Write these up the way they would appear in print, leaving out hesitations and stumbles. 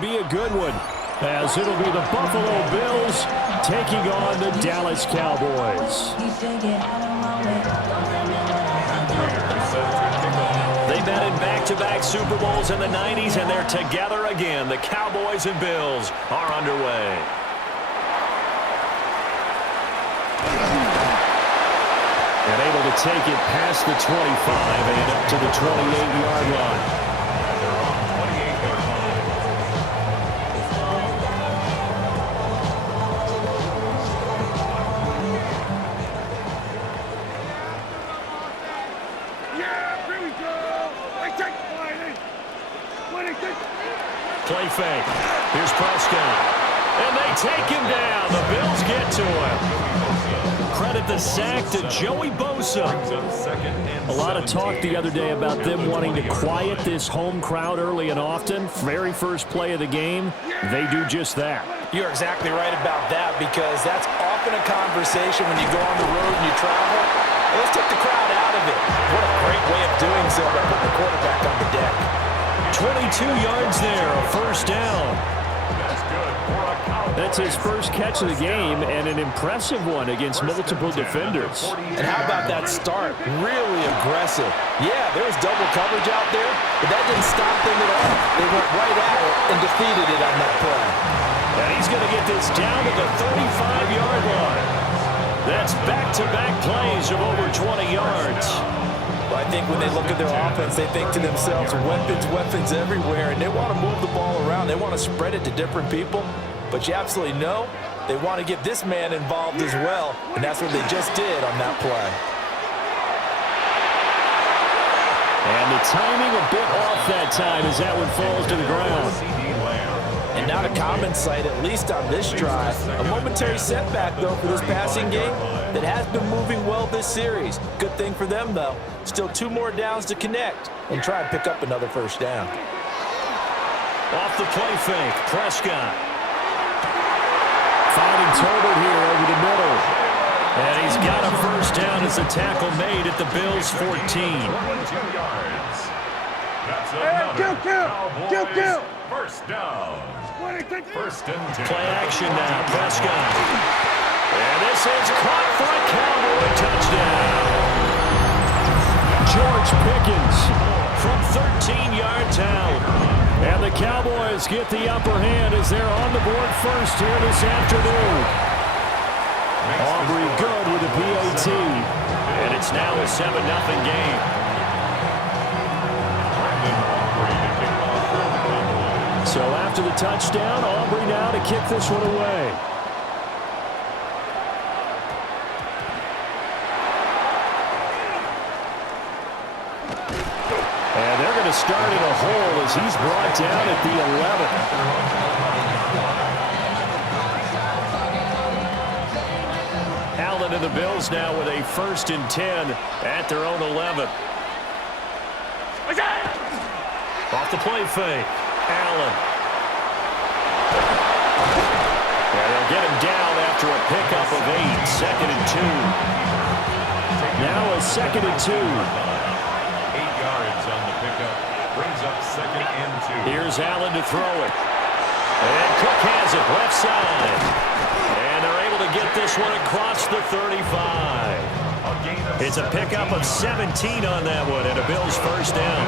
Be a good one, as it'll be the Buffalo Bills taking on the Dallas Cowboys. They met in back-to-back Super Bowls in the 90s, and they're together again. The Cowboys and Bills are underway. And able to take it past the 25 and up to the 28-yard line. Play fake. Here's Prescott. And they take him down. The Bills get to him. Credit the sack to Joey Bosa. A lot of talk the other day about them wanting to quiet this home crowd early and often. Very first play of the game, they do just that. You're exactly right about that, because that's often a conversation when you go on the road and you travel. Let's take the crowd out of it. What a great way of doing so by putting the quarterback on the deck. 22 yards there, a first down. That's his first catch of the game, and an impressive one against multiple defenders. And how about that start? Really aggressive. Yeah, there was double coverage out there, but that didn't stop them at all. They went right at it and defeated it on that play. And he's going to get this down to the 35-yard line. That's back-to-back plays of over 20 yards. I think when they look at their offense, they think to themselves, weapons everywhere, and they want to move the ball around. They want to spread it to different people, but you absolutely know they want to get this man involved as well, and that's what they just did on that play. And the timing a bit off that time as that one falls to the ground. And not a common sight, at least on this drive. A momentary setback, though, for this passing game that has been moving well this series. Good thing for them, though. Still 2 more downs to connect and try and pick up another first down. Off the play fake, Prescott. Finding Tolbert here over the middle. And he's got a first down as the tackle made at the Bills' 14. Kill. First down. First and 10. Play action now, Prescott. And this is caught for a Cowboy touchdown. George Pickens from 13 yards out. And the Cowboys get the upper hand as they're on the board first here this afternoon. Aubrey good with a PAT. And it's now a 7-0 game. So after the touchdown, Aubrey now to kick this one away. And they're going to start in a hole as he's brought down at the 11. Allen and the Bills now with a 1st and 10 at their own 11. Off the play fake. Allen. Yeah, they'll get him down after a pickup of 8. 2nd and 2. Now a 2nd and 2. 8 yards on the pickup. Brings up 2nd and 2. Here's Allen to throw it. And Cook has it left side. And they're able to get this one across the 35. It's a pickup of 17 on that one and a Bills first down.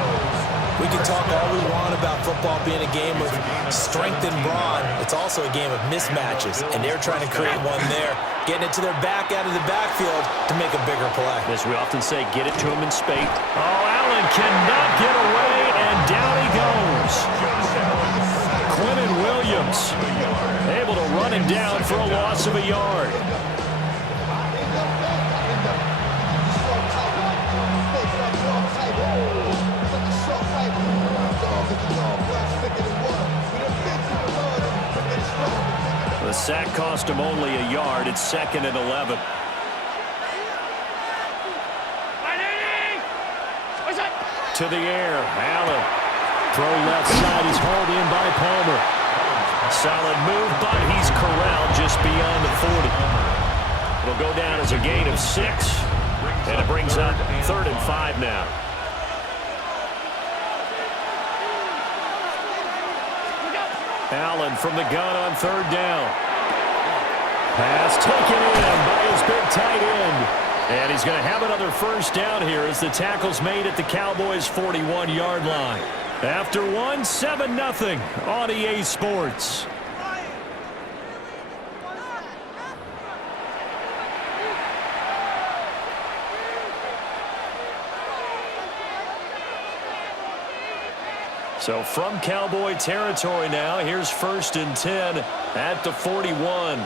We can talk all we want about football being a game of strength and brawn. It's also a game of mismatches, and they're trying to create one there, getting it to their back out of the backfield to make a bigger play. As we often say, get it to him in spate. Oh, Allen cannot get away, and down he goes. Quinnen Williams able to run him down for a loss of a yard. The sack cost him only a yard. It's 2nd and 11. To the air, Allen. Throw left side is hauled in by Palmer. Solid move, but he's corralled just beyond the 40. It'll go down as a gain of 6, and it brings up 3rd and 5 now. Allen from the gun on third down. Pass taken in by his big tight end. And he's going to have another first down here as the tackle's made at the Cowboys' 41-yard line. After one, 7-0 on EA Sports. So from Cowboy territory now, here's 1st and 10 at the 41.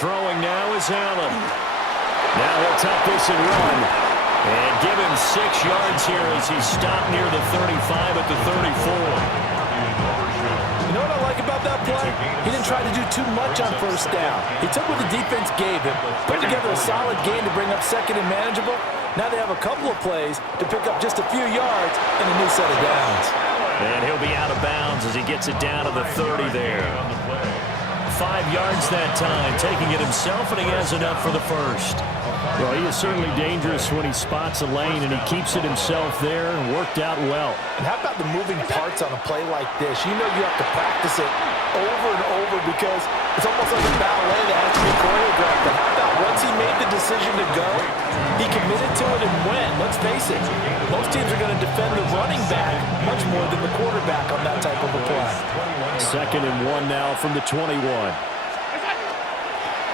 Throwing now is Allen. Now he'll tuck this and run. And give him 6 yards here as he's stopped near the 35 at the 34. You know what I like about that play? He didn't try to do too much on first down. He took what the defense gave him, put together a solid game to bring up second and manageable. Now they have a couple of plays to pick up just a few yards and a new set of downs. And he'll be out of bounds as he gets it down to the 30 there. 5 yards that time, taking it himself, and he has enough for the first. Well, he is certainly dangerous when he spots a lane, and he keeps it himself there and worked out well. And how about the moving parts on a play like this? You know you have to practice it over and over because it's almost like a ballet that has to be choreographed. But how about once he made the decision to go, he committed to it and went. Let's face it, most teams are going to defend the running back much more than the quarterback on that type of a play. 2nd and 1 now from the 21.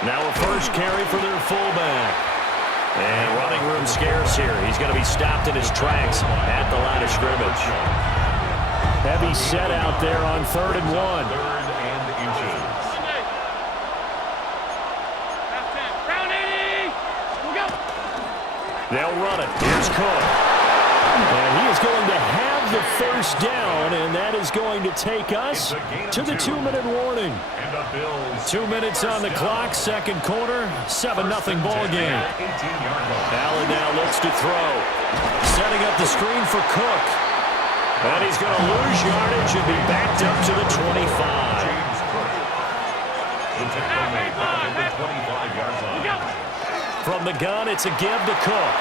Now a first carry for their fullback. And running room scarce here. He's going to be stopped in his tracks at the line of scrimmage. Heavy set out there on 3rd and 1. 3rd and inches. They'll run it. Here's Cook. And he is going to have the first down, and that is going to take us to the 2-minute warning. 2 minutes on the clock, 2nd quarter, 7-0 ball game. Allen now looks to throw. Setting up the screen for Cook. And he's going to lose yardage and be backed up to the 25. From the gun, it's a give to Cook.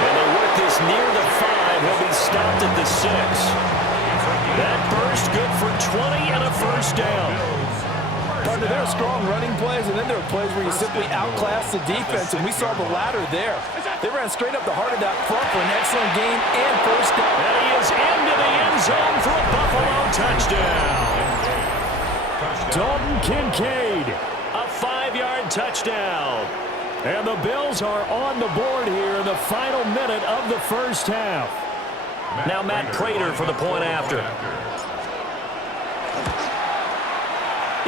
And they work this near the 5. He'll be stopped at the 6. That burst good for 20 and a first down. Partner, there are strong running plays, and then there are plays where you simply outclass the defense, and we saw the latter there. They ran straight up the heart of that front for an excellent gain and first down. And he is into the end zone for a Buffalo touchdown. Dalton Kincaid, a 5-yard touchdown. And the Bills are on the board here in the final minute of the first half. Now Matt Prater for the point after.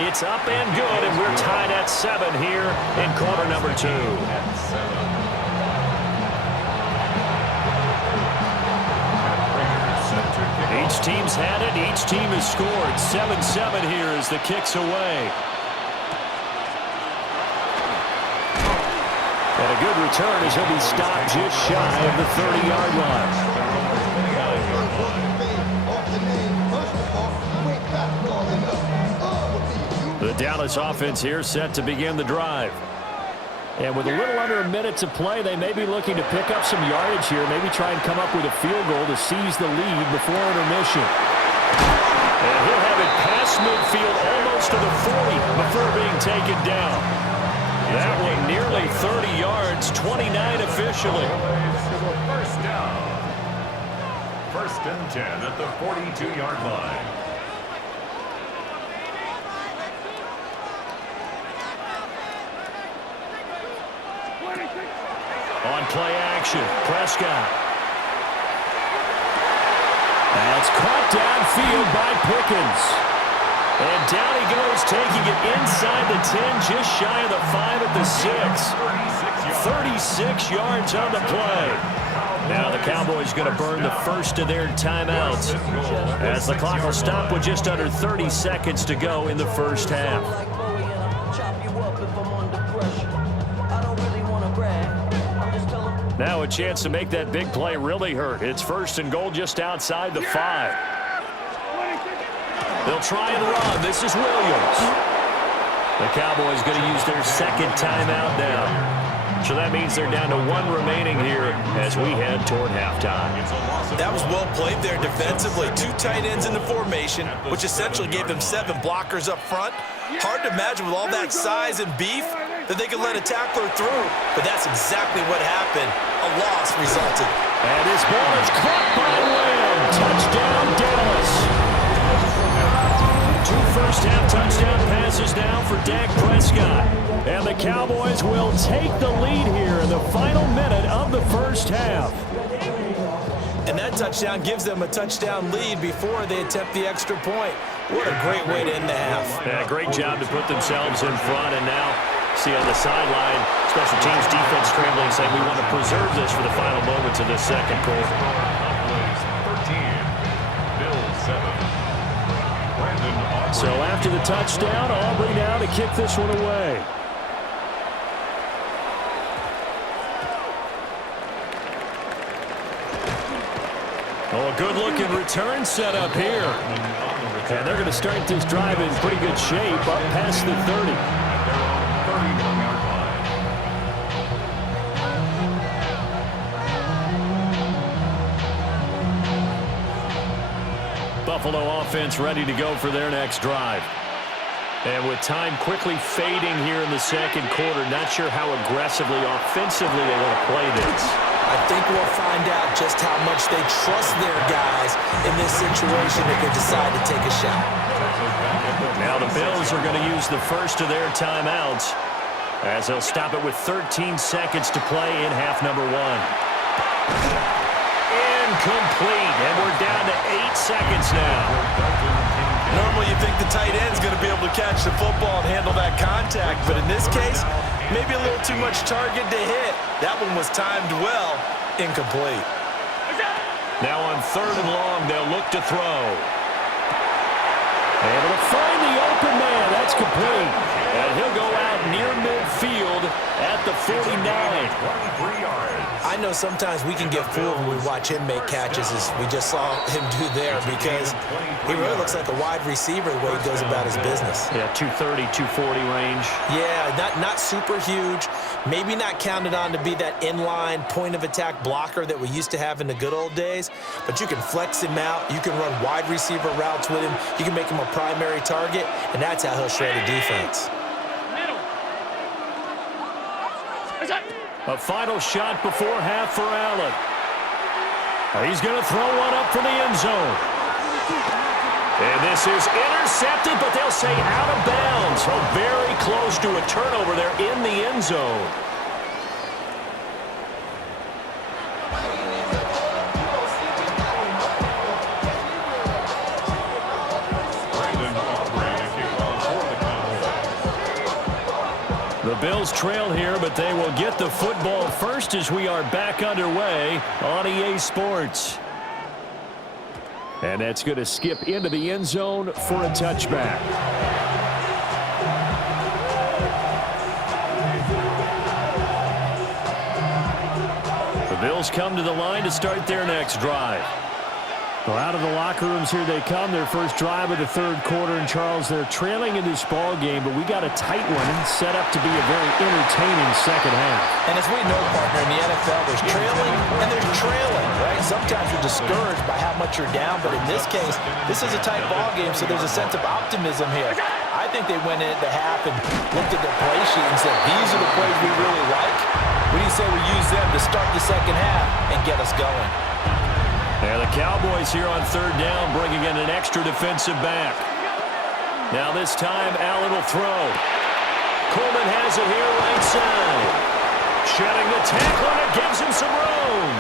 It's up and good, and we're tied at 7 here in quarter number 2. Each team's had it. Each team has scored. 7-7 here as the kick's away. And a good return as he'll be stopped just shy of the 30-yard line. The Dallas offense here set to begin the drive. And with a little under a minute to play, they may be looking to pick up some yardage here, maybe try and come up with a field goal to seize the lead before intermission. And he'll have it past midfield almost to the 40 before being taken down. That one nearly 30 yards, 29 officially. First down. 1st and 10 at the 42-yard line. On play action, Prescott. That's caught downfield by Pickens. And down he goes, taking it inside the 10, just shy of the 5 at the 6. 36 yards on the play. Now the Cowboys going to burn the first of their timeouts as the clock will stop with just under 30 seconds to go in the first half. Now a chance to make that big play really hurt. It's 1st and goal just outside the 5. They'll try and run. This is Williams. The Cowboys going to use their 2nd timeout now. So that means they're down to 1 remaining here as we head toward halftime. That was well played there defensively. 2 tight ends in the formation, which essentially gave them 7 blockers up front. Hard to imagine with all that size and beef that they could let a tackler through, but that's exactly what happened. A loss resulted. And this ball is caught by Lamb. Touchdown, Dallas. 2 first-half touchdown passes now for Dak Prescott. And the Cowboys will take the lead here in the final minute of the first half. And that touchdown gives them a touchdown lead before they attempt the extra point. What a great way to end the half. Yeah, great job to put themselves in front. And now, see on the sideline, special teams defense scrambling, saying we want to preserve this for the final moments of this second quarter. 13, Bills 7. So after the touchdown, Aubrey now to kick this one away. Oh, a good-looking return set up here. And they're going to start this drive in pretty good shape, up past the 30. Buffalo offense ready to go for their next drive. And with time quickly fading here in the second quarter, not sure how aggressively, offensively they want to play this. I think we'll find out just how much they trust their guys in this situation if they decide to take a shot. Now the Bills are going to use the first of their timeouts as they'll stop it with 13 seconds to play in half number 1. Incomplete, and we're down to 8 seconds now. Normally you think the tight end's going to be able to catch the football and handle that contact, but in this case, maybe a little too much target to hit. That one was timed well, incomplete. Now on 3rd and long, they'll look to throw. Able to find the open man, that's complete. And he'll go out near midfield at the 49. 23 yards. I know sometimes we can get fooled when we watch him make catches, as we just saw him do there, because he really looks like a wide receiver the way he goes about his business. Yeah, 230, 240 range. Yeah, not super huge, maybe not counted on to be that inline point-of-attack blocker that we used to have in the good old days, but you can flex him out, you can run wide receiver routes with him, you can make him a primary target, and that's how he'll shred a defense. A final shot before half for Allen. He's going to throw one up for the end zone. And this is intercepted, but they'll say out of bounds. So very close to a turnover there in the end zone. The Bills trail here, but they will get the football first as we are back underway on EA Sports. And that's going to skip into the end zone for a touchback. The Bills come to the line to start their next drive. Well, out of the locker rooms here they come, their first drive of the third quarter. And, Charles, they're trailing in this ball game, but we got a tight one set up to be a very entertaining second half. And as we know, partner, in the NFL, there's trailing and there's trailing, right? Sometimes you're discouraged by how much you're down, but in this case, this is a tight ball game, so there's a sense of optimism here. I think they went into half and looked at their play sheet and said, these are the plays we really like. What do you say we use them to start the second half and get us going? And the Cowboys here on third down, bringing in an extra defensive back. Now this time, Allen will throw. Coleman has it here right side. Shedding the tackle, and it gives him some room.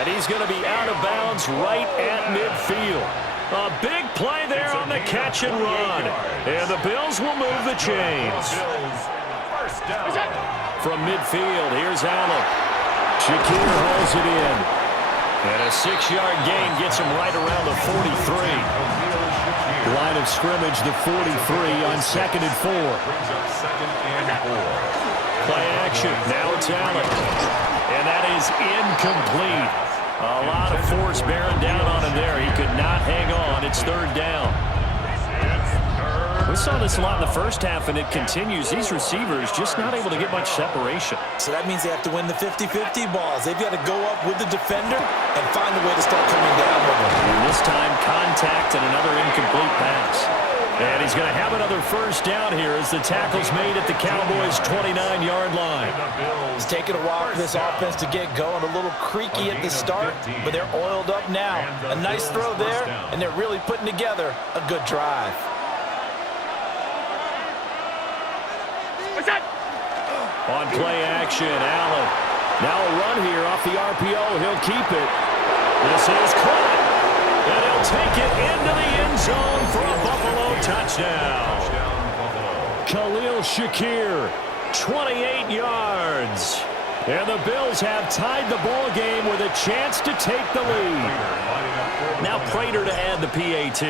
And he's going to be out of bounds right at midfield. A big play there on the catch and run. And the Bills will move the chains. From midfield, here's Allen. Shakir hauls it in. And a 6-yard gain gets him right around the 43. Line of scrimmage, the 43 on 2nd and 4. Play action. Now it's Allen. And that is incomplete. A lot of force bearing down on him there. He could not hang on. It's third down. We saw this a lot in the first half, and it continues. These receivers just not able to get much separation. So that means they have to win the 50-50 balls. They've got to go up with the defender and find a way to start coming down with him. And this time, contact and another incomplete pass. And he's going to have another first down here as the tackle's made at the Cowboys' 29-yard line. It's taken a while for this offense to get going. A little creaky at the start, but they're oiled up now. A nice throw there, and they're really putting together a good drive. On play action, Allen. Now a run here off the RPO. He'll keep it. This is caught. And he'll take it into the end zone for a Buffalo touchdown. Khalil Shakir, 28 yards. And the Bills have tied the ball game with a chance to take the lead. Now Prater to add the PAT.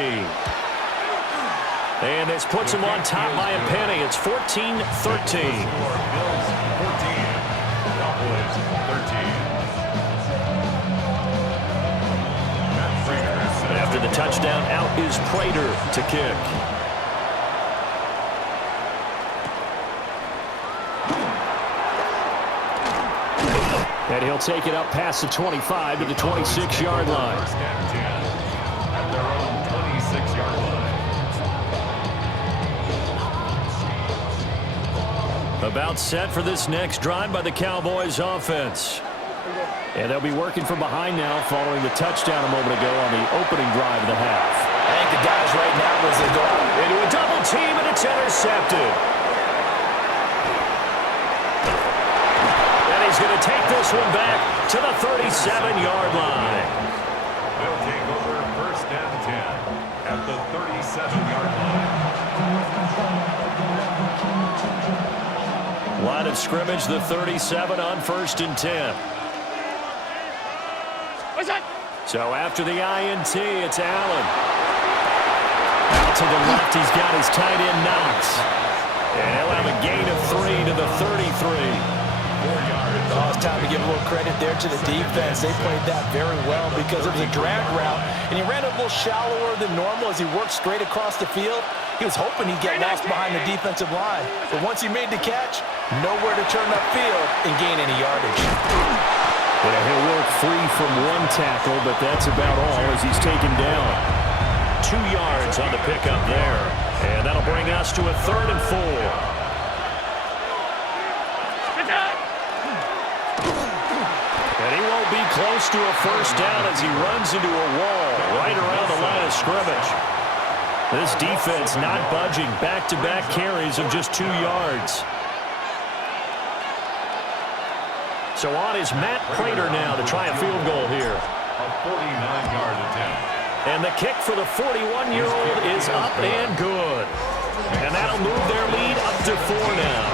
And this puts him on top by a penny. It's 14-13. After the touchdown, out is Prater to kick. And he'll take it up past the 25 to the 26-yard line. At their own 26-yard line. About set for this next drive by the Cowboys offense. And they'll be working from behind now following the touchdown a moment ago on the opening drive of the half. I think the guys right now as they go out into a double team, and it's intercepted. And he's going to take this one back to the 37-yard line. They'll take over first and 10 at the 37-yard line. Line of scrimmage, the 37 on first and 10. So after the INT, it's Allen. Out to the left, he's got his tight end Knox. And he'll have a gain of 3 to the 33. 4 yards. Oh, it's time to give a little credit there to the defense. They played that very well because it was a drag route, and he ran a little shallower than normal as he worked straight across the field. He was hoping he'd get lost behind the defensive line. But once he made the catch, nowhere to turn upfield and gain any yardage. Yeah, he'll work free from one tackle, but that's about all as he's taken down. 2 yards on the pickup there. And that'll bring us to a 3rd and 4. And he won't be close to a first down as he runs into a wall right around the line of scrimmage. This defense not budging. Back-to-back carries of just 2 yards. So on is Matt Prater now to try a field goal here. A 49-yard attempt. And the kick for the 41-year-old is up and good. And that'll move their lead up to 4 now.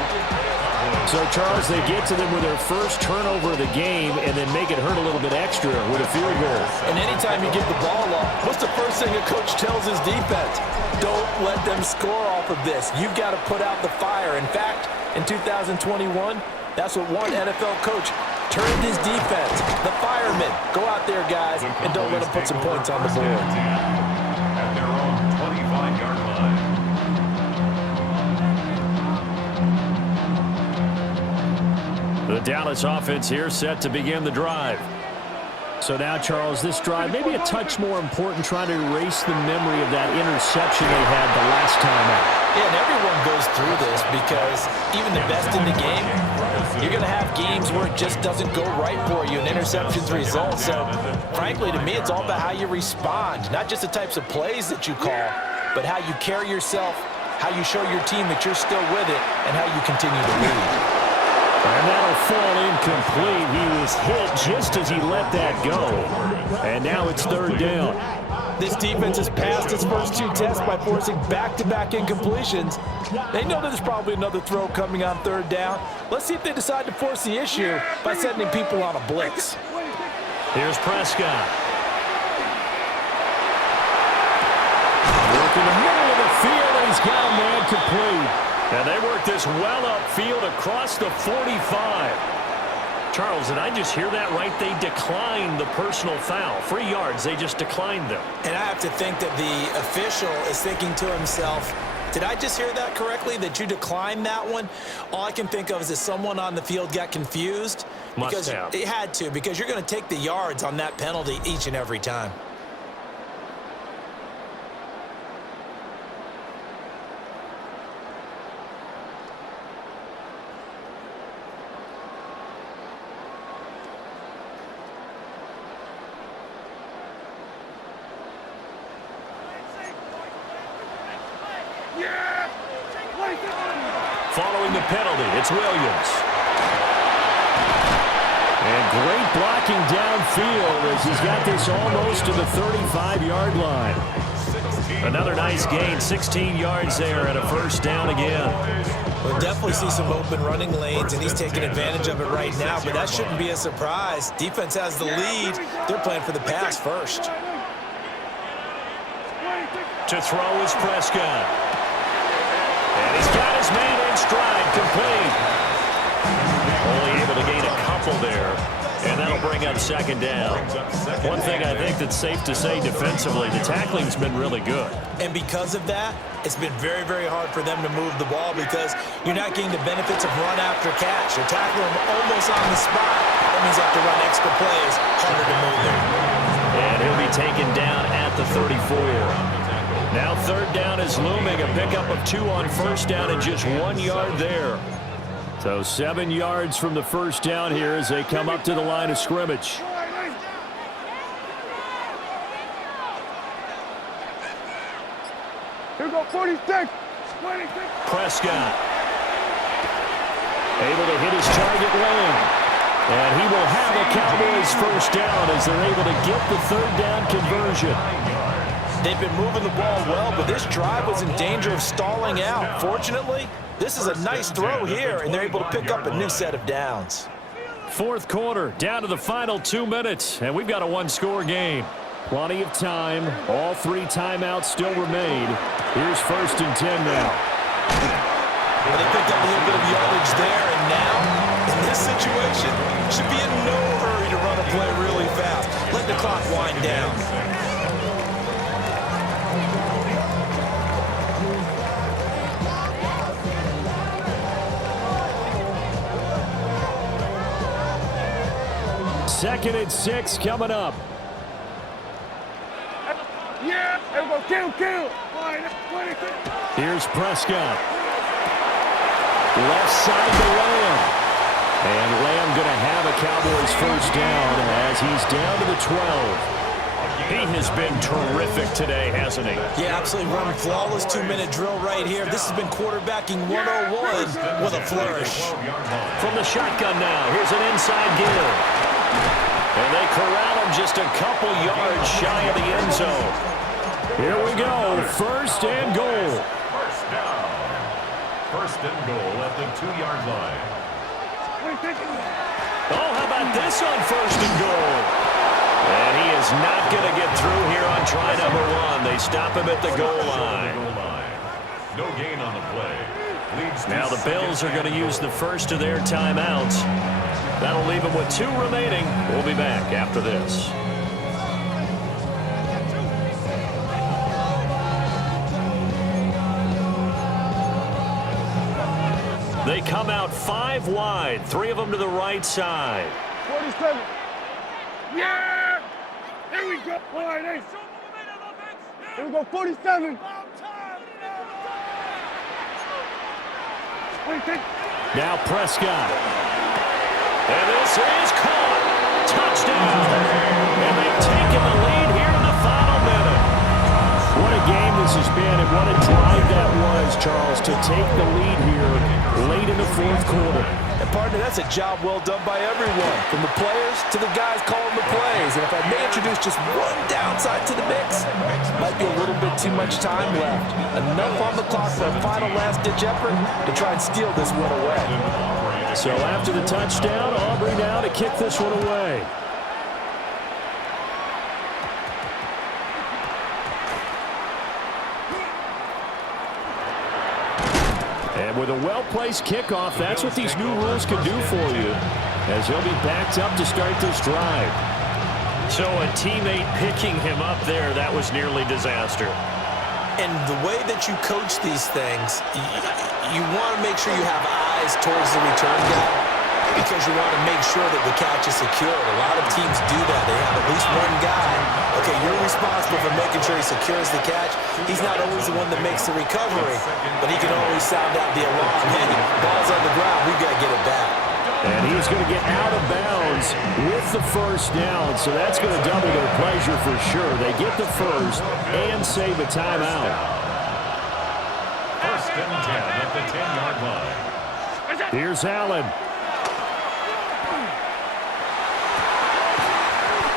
So, Charles, they get to them with their first turnover of the game and then make it hurt a little bit extra with a field goal. And anytime you give the ball up, what's the first thing a coach tells his defense? Don't let them score off of this. You've got to put out the fire. In fact, in 2021, that's what one NFL coach turned his defense. The firemen. Go out there, guys, and don't let them put some points on the board. At their own 25-yard line. The Dallas offense here set to begin the drive. So now, Charles, this drive maybe a touch more important, trying to erase the memory of that interception they had the last time out. Yeah, and everyone goes through this because even the best in the game, you're going to have games where it just doesn't go right for you and interceptions result. So, frankly, to me, it's all about how you respond, not just the types of plays that you call, but how you carry yourself, how you show your team that you're still with it, and how you continue to lead. And that'll fall incomplete. He was hit just as he let that go. And now it's 3rd down. This defense has passed its first 2 tests by forcing back-to-back incompletions. They know there's probably another throw coming on 3rd down. Let's see if they decide to force the issue by sending people on a blitz. Here's Prescott. Working the middle of the field, and he's got a man complete. And they work this well upfield across the 45. Charles, did I just hear that right? They declined the personal foul. 3 yards, they just declined them. And I have to think that the official is thinking to himself, Did I just hear that correctly, that you declined that one? All I can think of is that someone on the field got confused. Must have. It had to, because you're going to take the yards on that penalty each and every time. Following the penalty, it's Williams. And great blocking downfield as he's got this almost to the 35-yard line. Another nice gain, 16 yards there and a first down again. We'll definitely see some open running lanes, and he's taking advantage of it right now, but that shouldn't be a surprise. Defense has the lead. They're playing for the pass first. To throw is Prescott. And he's got his man in stride, complete. Only able to gain a couple there, and that'll bring up second down. One thing I think that's safe to say defensively, the tackling's been really good. And because of that, it's been very, very hard for them to move the ball because you're not getting the benefits of run after catch. You're tackling them almost on the spot. That means you have to run extra plays, harder to move them. And he'll be taken down at the 34. Now third down is looming, a pickup of 2 on first down and just 1 yard there. So 7 yards from the first down here as they come up to the line of scrimmage. Here go 46. Prescott. Able to hit his target lane. And he will have a Cowboys first down as they're able to get the third down conversion. They've been moving the ball well, but this drive was in danger of stalling out. Fortunately, this is a nice throw here, and they're able to pick up a new set of downs. Fourth quarter, down to the final 2 minutes, and we've got a one-score game. Plenty of time. All 3 timeouts still remain. Here's 1st and 10 now. Well, they picked up a little bit of yardage there, and now, in this situation, should be in no hurry to run a play really fast. Let the clock wind down. Second and 6 coming up. Yeah, there we go. Kill. Here's Prescott. Left side to Lamb. And Lamb going to have a Cowboys first down as he's down to the 12. He has been terrific today, hasn't he? Yeah, absolutely running flawless 2-minute drill right here. This has been quarterbacking 101 with a flourish. From the shotgun now, here's an inside give. And they corral him just a couple yards shy of the end zone. Here we go, 1st and goal. First down. 1st and goal at the 2-yard line. Oh, how about this on 1st and goal? And he is not going to get through here on try number 1. They stop him at the goal line. No gain on the play. Now the Bills are going to use the first of their timeouts. That'll leave them with 2 remaining. We'll be back after this. They come out 5 wide, 3 of them to the right side. 47. Yeah! Here we go. All right, hey. Here we go, 47. Now Prescott. And this is caught. Touchdown. And they've taken the lead here in the final minute. What a game this has been, and what a drive that was, Charles, to take the lead here late in the 4th quarter. And partner, that's a job well done by everyone, from the players to the guys calling the plays. And if I may introduce just one downside to the mix, might be a little bit too much time left. Enough on the clock for a final last-ditch effort to try and steal this one away. So after the touchdown, Aubrey now to kick this one away. And with a well-placed kickoff, that's what these new rules can do for you, as he'll be backed up to start this drive. So a teammate picking him up there, that was nearly disaster. And the way that you coach these things, you want to make sure you have eyes towards the return guy because you want to make sure that the catch is secured. A lot of teams do that. They have at least one guy. Okay, you're responsible for making sure he secures the catch. He's not always the one that makes the recovery, but he can always sound out the alarm. Hey, ball's on the ground. We've got to get it back. And he's going to get out of bounds with the first down, so that's going to double their pleasure for sure. They get the first and save a timeout. First and 10 at the 10-yard line. Here's Allen.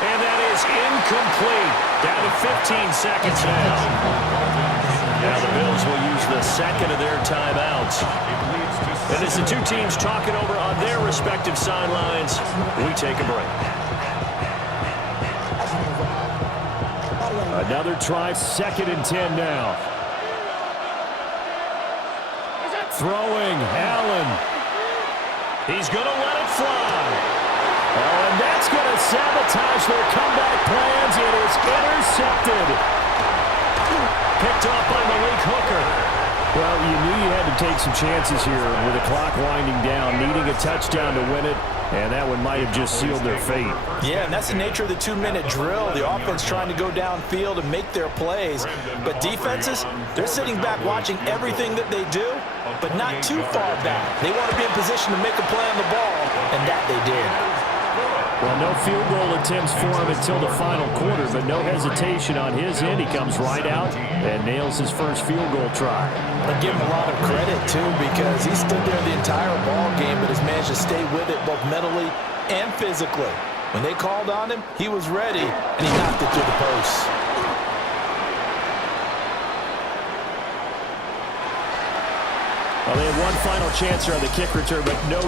And that is incomplete. Down to 15 seconds now. Now the Bills will use the second of their timeouts. And as the two teams talking over on their respective sidelines, we take a break. Another try, 2nd and 10 now. Throwing, Allen. He's going to let it fly. Oh, and that's going to sabotage their comeback plans. It is intercepted. Picked up by Malik Hooker. Well, you knew you had to take some chances here with the clock winding down, needing a touchdown to win it, and that one might have just sealed their fate. Yeah, and that's the nature of the 2-minute drill. The offense trying to go downfield and make their plays. But defenses, they're sitting back watching everything that they do, but not too far back. They want to be in position to make a play on the ball, and that they did. Well, no field goal attempts for him until the final quarter, but no hesitation on his end. He comes right out and nails his first field goal try. I give him a lot of credit, too, because he stood there the entire ball game, but has managed to stay with it both mentally and physically. When they called on him, he was ready, and he knocked it through the posts. Well, they had one final chance here on the kick return, but no